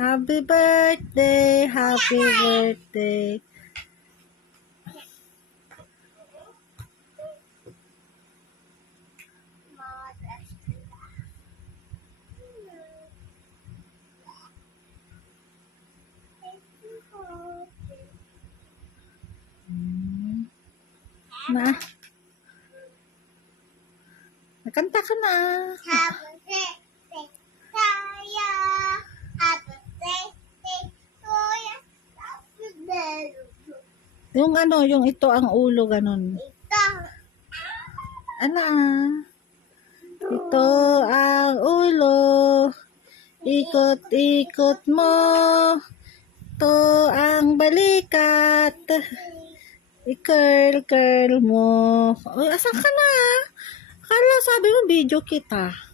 Happy birthday, happy birthday. Na. Nakanta ka na. Happy birthday, Kaya. Happy birthday, Kuya. Happy birthday. Yung ano, yung ito ang ulo, ganun. Ito. Ano Ito ang ulo. Ikot-ikot mo. Ito ang balikat. I-curl mo. Uy, asan ka na? Kala sabi mo video kita.